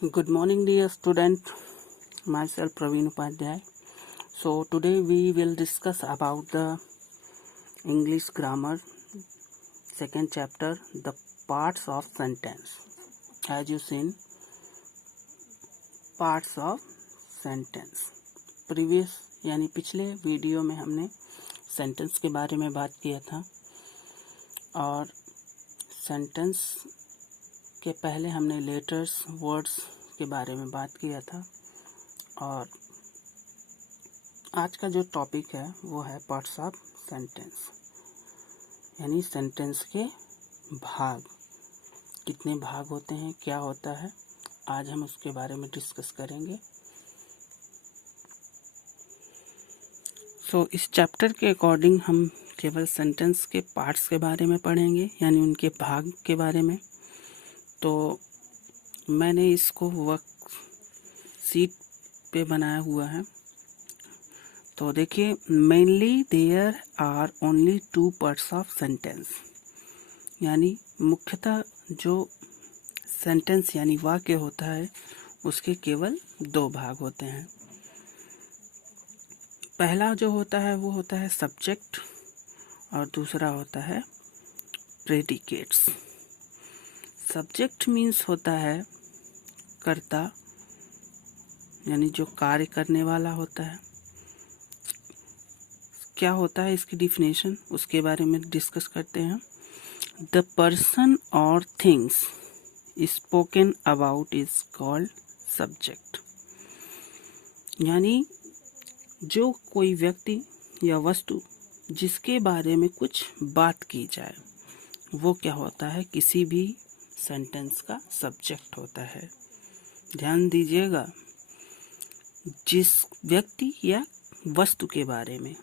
Good morning, dear student. Myself Praveen Upadhyay. So today we will discuss about the English grammar, second chapter, the parts of sentence. As you seen, parts of sentence. Previous यानी पिछले video में हमने sentence के बारे में बात किया था और सेंटेंस के पहले हमने लेटर्स वर्ड्स के बारे में बात किया था और आज का जो टॉपिक है वो है पार्ट्स ऑफ सेंटेंस यानी सेंटेंस के भाग। कितने भाग होते हैं, क्या होता है, आज हम उसके बारे में डिस्कस करेंगे। इस चैप्टर के अकॉर्डिंग हम केवल सेंटेंस के पार्ट्स के बारे में पढ़ेंगे यानी उनके भाग के बारे में। तो मैंने इसको वर्कशीट पे बनाया हुआ है। तो देखिए, mainly there are only 2 parts of sentence यानी मुख्यतः जो सेंटेंस यानी वाक्य होता है उसके केवल 2 भाग होते हैं। पहला जो होता है वो होता है सब्जेक्ट और दूसरा होता है प्रेडिकेट्स। सब्जेक्ट मीन्स होता है कर्ता यानी जो कार्य करने वाला होता है। क्या होता है इसकी डिफिनेशन, उसके बारे में डिस्कस करते हैं। द पर्सन और things spoken about is called subject यानी जो कोई व्यक्ति या वस्तु जिसके बारे में कुछ बात की जाए वो क्या होता है, किसी भी सेंटेंस का सब्जेक्ट होता है। ध्यान दीजिएगा, जिस व्यक्ति या वस्तु के बारे में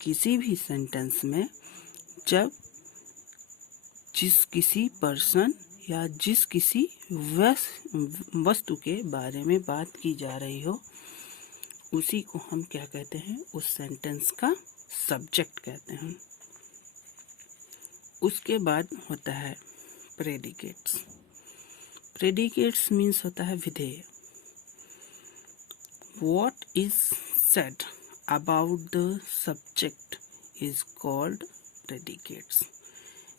किसी भी सेंटेंस में जब जिस किसी पर्सन या जिस किसी वस्तु के बारे में बात की जा रही हो उसी को हम क्या कहते हैं, उस सेंटेंस का सब्जेक्ट कहते हैं। उसके बाद होता है प्रेडिकेट्स। प्रेडिकेट्स मीन्स होता है विधेय। What is said about the subject is called predicates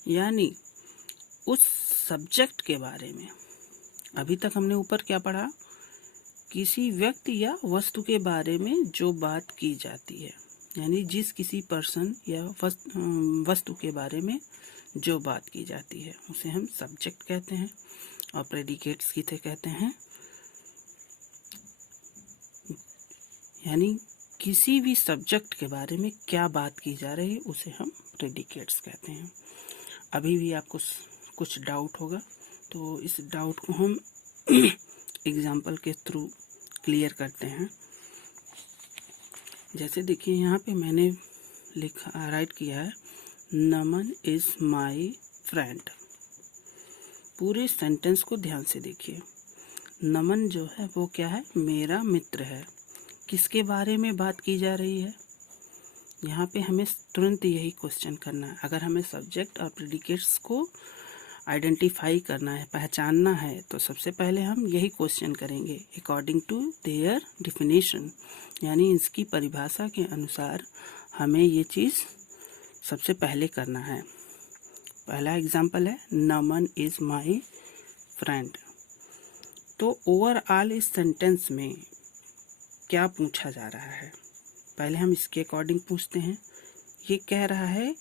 यानी उस सब्जेक्ट के बारे में, अभी तक हमने ऊपर क्या पढ़ा, किसी व्यक्ति या वस्तु के बारे में जो बात की जाती है यानी जिस किसी पर्सन या वस्तु के बारे में जो बात की जाती है उसे हम सब्जेक्ट कहते हैं। और प्रेडिकेट्स किसे कहते हैं, यानी किसी भी सब्जेक्ट के बारे में क्या बात की जा रही है उसे हम प्रेडिकेट्स कहते हैं। अभी भी आपको कुछ डाउट होगा तो इस डाउट को हम एग्जाम्पल के थ्रू क्लियर करते हैं। जैसे देखिए, यहाँ पे मैंने राइट किया है नमन इज माई फ्रेंड। पूरे सेंटेंस को ध्यान से देखिए। नमन जो है वो क्या है, मेरा मित्र है। किसके बारे में बात की जा रही है, यहाँ पे हमें तुरंत यही क्वेश्चन करना है। अगर हमें सब्जेक्ट और प्रेडिकेट्स को आइडेंटिफाई करना है, पहचानना है, तो सबसे पहले हम यही क्वेश्चन करेंगे अकॉर्डिंग टू देयर डिफिनेशन यानी इसकी परिभाषा के अनुसार हमें ये चीज़ सबसे पहले करना है। पहला एग्जाम्पल है नमन इज माई फ्रेंड। तो ओवरऑल इस सेंटेंस में क्या पूछा जा रहा है, पहले हम इसके अकॉर्डिंग पूछते हैं। ये कह रहा है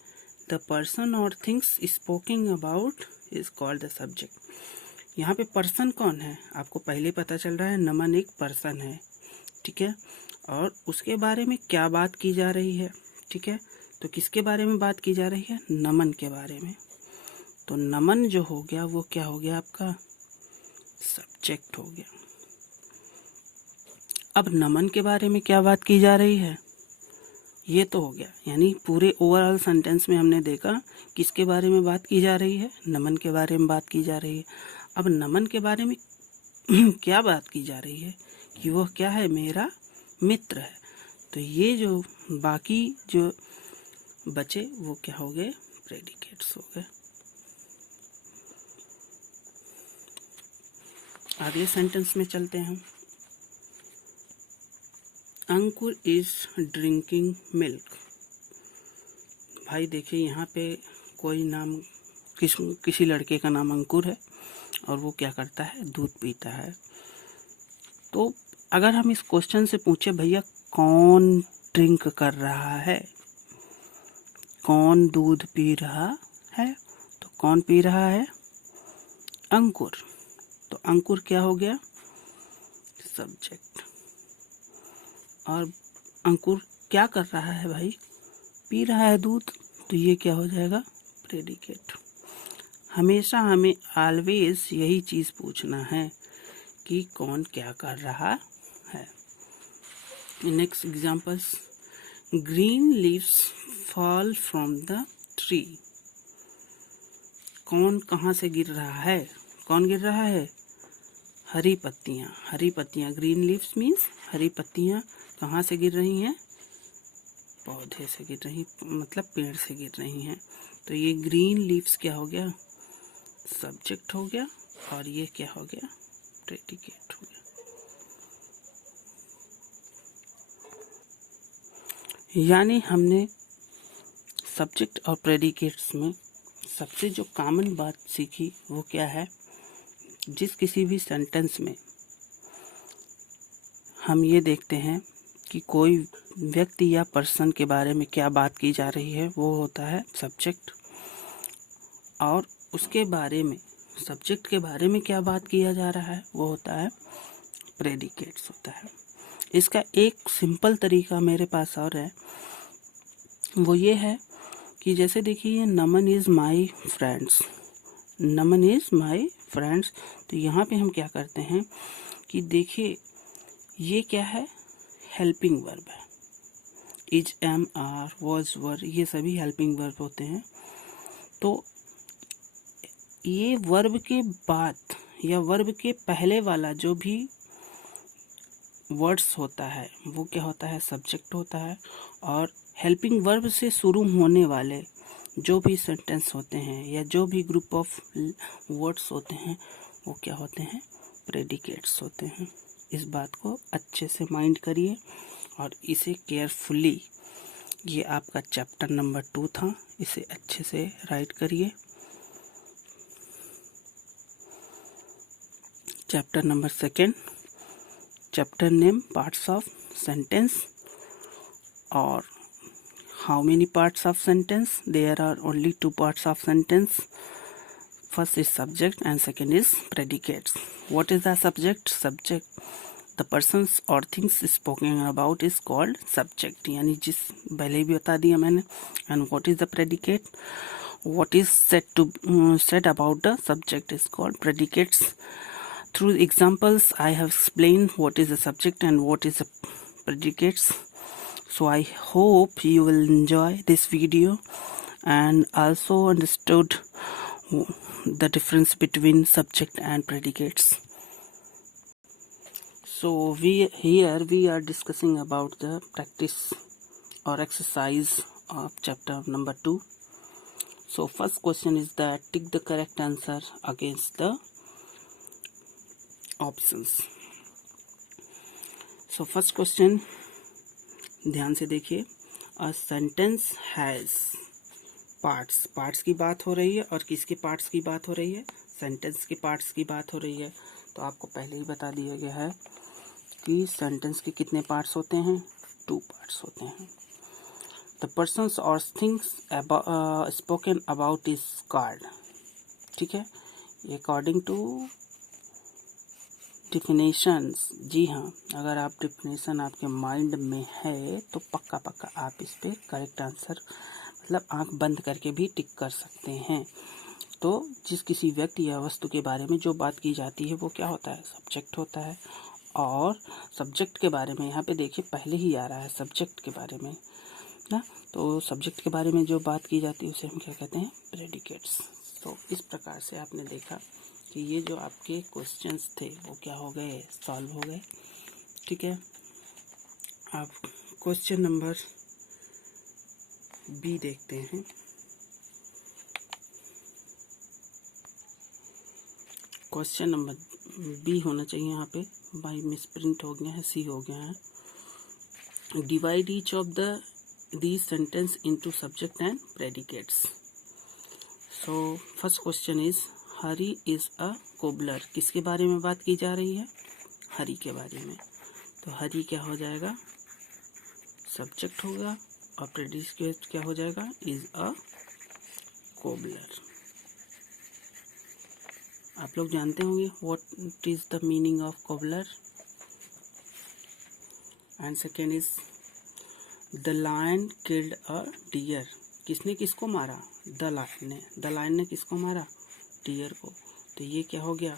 द पर्सन और things स्पोकिंग about is called the subject. यहाँ पे पर्सन कौन है आपको पहले पता चल रहा है, नमन एक पर्सन है, ठीक है। और उसके बारे में क्या बात की जा रही है, ठीक है। तो किसके बारे में बात की जा रही है, नमन के बारे में। तो नमन जो हो गया वो क्या हो गया, आपका सब्जेक्ट हो गया। अब नमन के बारे में क्या बात की जा रही है, ये तो हो गया, यानी पूरे ओवरऑल सेंटेंस में हमने देखा किसके बारे में बात की जा रही है, नमन के बारे में बात की जा रही है। अब नमन के बारे में क्या बात की जा रही है कि वह क्या है, मेरा मित्र है। तो ये जो बाकी जो बचे वो क्या हो गए, प्रेडिकेट्स हो गए। अगले सेंटेंस में चलते हैं। अंकुर इज ड्रिंकिंग मिल्क। भाई देखिए यहाँ पे कोई नाम किसी लड़के का नाम अंकुर है और वो क्या करता है, दूध पीता है। तो अगर हम इस क्वेश्चन से पूछे भैया कौन ड्रिंक कर रहा है, कौन दूध पी रहा है, तो कौन पी रहा है, अंकुर। तो अंकुर क्या हो गया, सब्जेक्ट। और अंकुर क्या कर रहा है भाई, पी रहा है दूध, तो ये क्या हो जाएगा, प्रेडिकेट। हमेशा हमें ऑलवेज यही चीज़ पूछना है कि कौन क्या कर रहा है। Next examples, green leaves fall from the tree. कौन कहाँ से गिर रहा है, कौन गिर रहा है, हरी पत्तियाँ। हरी पत्तियाँ, ग्रीन लीव्स मीन्स हरी पत्तियाँ कहाँ से गिर रही हैं, पौधे से गिर रही, मतलब पेड़ से गिर रही हैं। तो ये ग्रीन लीव्स क्या हो गया, सब्जेक्ट हो गया, और ये क्या हो गया, प्रेडिकेट हो गया। यानी हमने सब्जेक्ट और प्रेडिकेट्स में सबसे जो कॉमन बात सीखी वो क्या है, जिस किसी भी सेंटेंस में हम ये देखते हैं कि कोई व्यक्ति या पर्सन के बारे में क्या बात की जा रही है, वो होता है सब्जेक्ट, और उसके बारे में, सब्जेक्ट के बारे में क्या बात किया जा रहा है, वो होता है प्रेडिकेट्स होता है। इसका एक सिंपल तरीका मेरे पास और है, वो ये है कि जैसे देखिए Naman is my friends, Naman is my friends. तो यहाँ पे हम क्या करते हैं कि देखिए ये क्या है, हेल्पिंग वर्ब है। इज, एम, आर, वॉज, वर, ये सभी हेल्पिंग वर्ब होते हैं। तो ये वर्ब के बाद या वर्ब के पहले वाला जो भी वर्ड्स होता है वो क्या होता है, सब्जेक्ट होता है। और हेल्पिंग वर्ब से शुरू होने वाले जो भी सेंटेंस होते हैं या जो भी ग्रुप ऑफ वर्ड्स होते हैं वो क्या होते हैं, प्रेडिकेट्स होते हैं। इस बात को अच्छे से माइंड करिए और इसे केयरफुली, ये आपका चैप्टर नंबर 2 था, इसे अच्छे से राइट करिए। Chapter number 2, chapter name parts of sentence, और how many parts of sentence, there are only 2 parts of sentence. First is subject and second is predicates. What is the subject? Subject, the persons or things spoken about is called subject, यानी जिस पहले भी बता दिया मैंने। and what is the predicate? What is said about the subject is called predicates. Through examples I have explained what is the subject and what is the predicates. So I hope you will enjoy this video and also understood the difference between subject and predicates. So we are discussing about the practice or exercise of chapter number 2. So first question is that tick the correct answer against the options. So first question, ध्यान से देखिए, a sentence has parts, parts की बात हो रही है, और किसके पार्ट्स की बात हो रही है, सेंटेंस के पार्ट्स की बात हो रही है। तो आपको पहले ही बता दिया गया है कि सेंटेंस के कितने पार्ट्स होते हैं, 2 पार्ट्स होते हैं। द पर्सन्स और things spoken about is called, ठीक है, अकॉर्डिंग टू डिफिनेशंस। जी हाँ, अगर आप डिफिनेशन आपके माइंड में है तो पक्का पक्का आप इस पे करेक्ट आंसर, मतलब आंख बंद करके भी टिक कर सकते हैं। तो जिस किसी व्यक्ति या वस्तु के बारे में जो बात की जाती है वो क्या होता है, सब्जेक्ट होता है। और सब्जेक्ट के बारे में यहाँ पे देखिए पहले ही आ रहा है सब्जेक्ट के बारे में ना, तो सब्जेक्ट के बारे में जो बात की जाती है उसे हम क्या कहते हैं, प्रेडिकेट्स। तो इस प्रकार से आपने देखा कि ये जो आपके क्वेश्चंस थे वो क्या हो गए, सॉल्व हो गए, ठीक है। अब क्वेश्चन नंबर बी देखते हैं। क्वेश्चन नंबर बी होना चाहिए यहाँ पे, बाई मिसप्रिंट हो गया है, सी हो गया है। Divide each of these sentence into subject and predicates. So first question is Hari is a cobbler। किसके बारे में बात की जा रही है? हरी के बारे में। तो हरी क्या हो जाएगा? सब्जेक्ट होगा और प्रेडिकेट क्या हो जाएगा? is a cobbler। आप लोग जानते होंगे what is the meaning of cobbler। and second is The lion killed a deer। किसने किसको मारा? द लायन ने। द लायन ने किसको मारा? डियर को। तो ये क्या हो गया?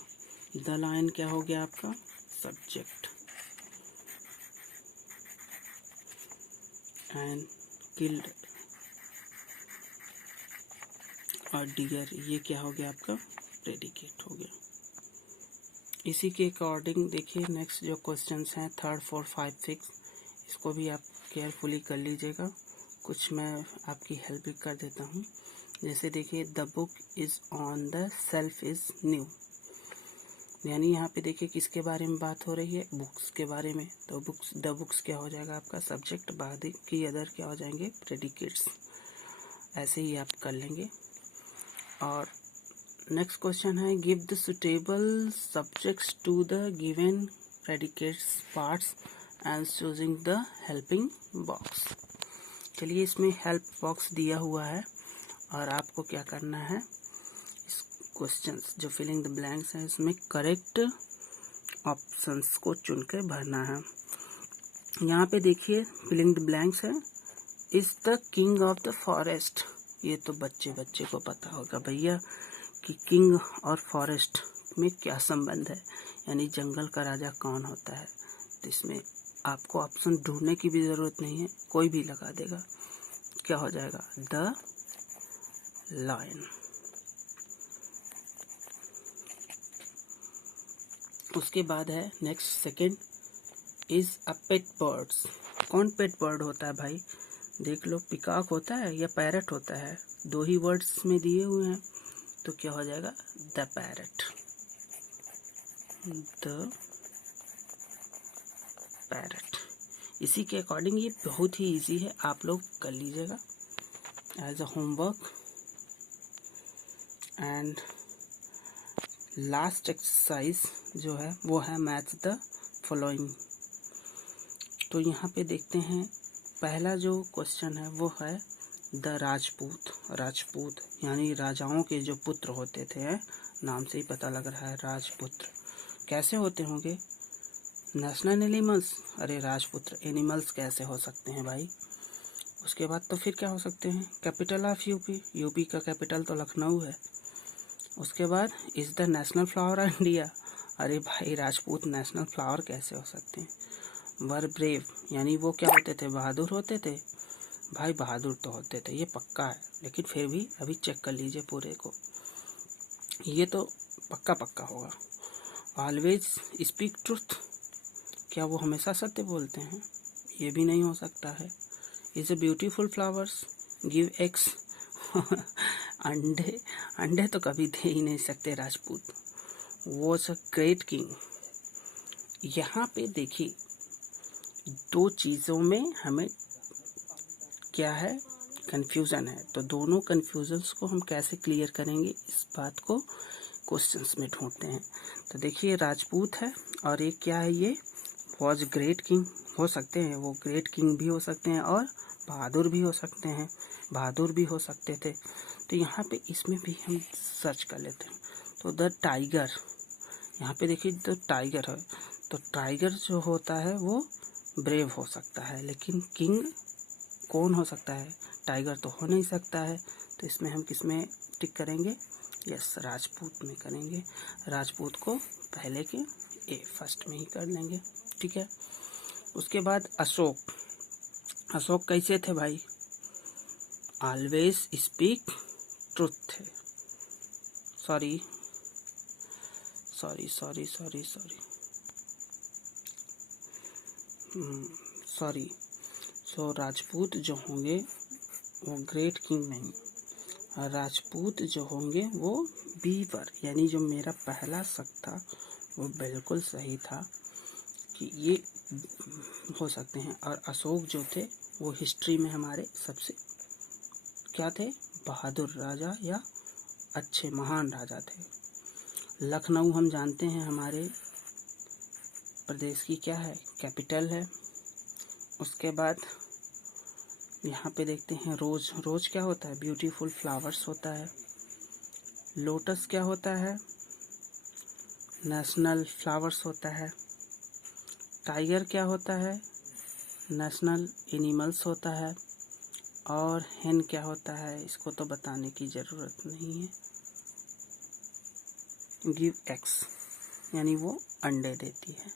द लायन क्या हो गया आपका? Subject. And killed a deer, ये क्या हो गया आपका? प्रेडिकेट हो गया। इसी के अकॉर्डिंग देखिए नेक्स्ट जो क्वेश्चंस हैं 3, 4, 5, 6, इसको भी आप केयरफुली कर लीजिएगा। कुछ मैं आपकी हेल्प भी कर देता हूँ। जैसे देखिए the book is on the shelf is new, यानी यहाँ पे देखिए किसके बारे में बात हो रही है? बुक्स के बारे में। तो बुक्स, द बुक्स क्या हो जाएगा आपका? सब्जेक्ट। बाद की अदर क्या हो जाएंगे? प्रेडिकेट्स। ऐसे ही आप कर लेंगे। और नेक्स्ट क्वेश्चन है give the suitable subjects to the given predicates parts and choosing the helping box. चलिए इसमें हेल्प बॉक्स दिया हुआ है और आपको क्या करना है? इस क्वेश्चंस जो फिलिंग द ब्लैंक्स हैं इसमें करेक्ट ऑप्शंस को चुनकर भरना है। यहाँ पे देखिए फिलिंग द ब्लैंक्स है is the king of the forest. ये तो बच्चे को पता होगा भैया कि किंग और फॉरेस्ट में क्या संबंध है, यानी जंगल का राजा कौन होता है। तो इसमें आपको ऑप्शन ढूंढने की भी ज़रूरत नहीं है, कोई भी लगा देगा। क्या हो जाएगा? The lion. उसके बाद है next second is a pet birds. कौन पेट बर्ड होता है भाई? देख लो, पिकॉक होता है या पैरट होता है? दो ही वर्ड्स में दिए हुए हैं, तो क्या हो जाएगा? The parrot. The parrot. इसी के अकॉर्डिंग ये बहुत ही इजी है, आप लोग कर लीजिएगा as a homework. And last exercise जो है वो है मैच द फॉलोइंग। तो यहाँ पे देखते हैं पहला जो क्वेश्चन है वो है द राजपूत। राजपूत यानी राजाओं के जो पुत्र होते थे, नाम से ही पता लग रहा है राजपुत्र। कैसे होते होंगे? National animals. अरे राजपुत्र एनिमल्स कैसे हो सकते हैं भाई? उसके बाद तो फिर क्या हो सकते हैं? Capital of UP. यूपी का कैपिटल तो लखनऊ है। उसके बाद is the national flower of India. अरे भाई राजपूत नेशनल फ्लावर कैसे हो सकते हैं? वर ब्रेव यानी वो क्या होते थे? बहादुर होते थे। भाई बहादुर तो होते थे, ये पक्का है, लेकिन फिर भी अभी चेक कर लीजिए पूरे को, ये तो पक्का होगा। ऑलवेज स्पीक ट्रुथ, क्या वो हमेशा सत्य बोलते हैं? ये भी नहीं हो सकता है। Is a beautiful flowers give eggs. अंडे तो कभी दे ही नहीं सकते Rajput. Was a great king. यहाँ पे देखिए दो चीज़ों में हमें क्या है? कंफ्यूजन है। तो दोनों कंफ्यूजन्स को हम कैसे क्लियर करेंगे, इस बात को क्वेश्चंस में ढूंढते हैं। तो देखिए राजपूत है और एक क्या है? ये वॉज ग्रेट किंग हो सकते हैं, वो ग्रेट किंग भी हो सकते हैं और बहादुर भी हो सकते हैं, बहादुर भी हो सकते थे। तो यहाँ पे इसमें भी हम सर्च कर लेते हैं। तो द टाइगर, यहाँ पे देखिए द टाइगर है, तो टाइगर जो होता है वो ब्रेव हो सकता है, लेकिन किंग कौन हो सकता है? टाइगर तो हो नहीं सकता है। तो इसमें हम किस में टिक करेंगे? यस, राजपूत में करेंगे। राजपूत को पहले के फर्स्ट में ही कर लेंगे, ठीक है। उसके बाद अशोक। अशोक कैसे थे भाई? ऑलवेज स्पीक ट्रुथ थे। सॉरी, सो राजपूत जो होंगे वो ग्रेट किंग नहीं, और राजपूत जो होंगे वो बीवर, यानी जो मेरा पहला शक था वो बिल्कुल सही था कि ये हो सकते हैं। और अशोक जो थे वो हिस्ट्री में हमारे सबसे क्या थे, बहादुर राजा या अच्छे महान राजा थे। लखनऊ हम जानते हैं हमारे प्रदेश की क्या है, कैपिटल है। उसके बाद यहाँ पे देखते हैं रोज। रोज क्या होता है, ब्यूटीफुल फ्लावर्स होता है। लोटस क्या होता है, नेशनल फ्लावर्स होता है। टाइगर क्या होता है, नेशनल एनिमल्स होता है। और हेन क्या होता है, इसको तो बताने की ज़रूरत नहीं है, गिव एग्स, यानी वो अंडे देती है।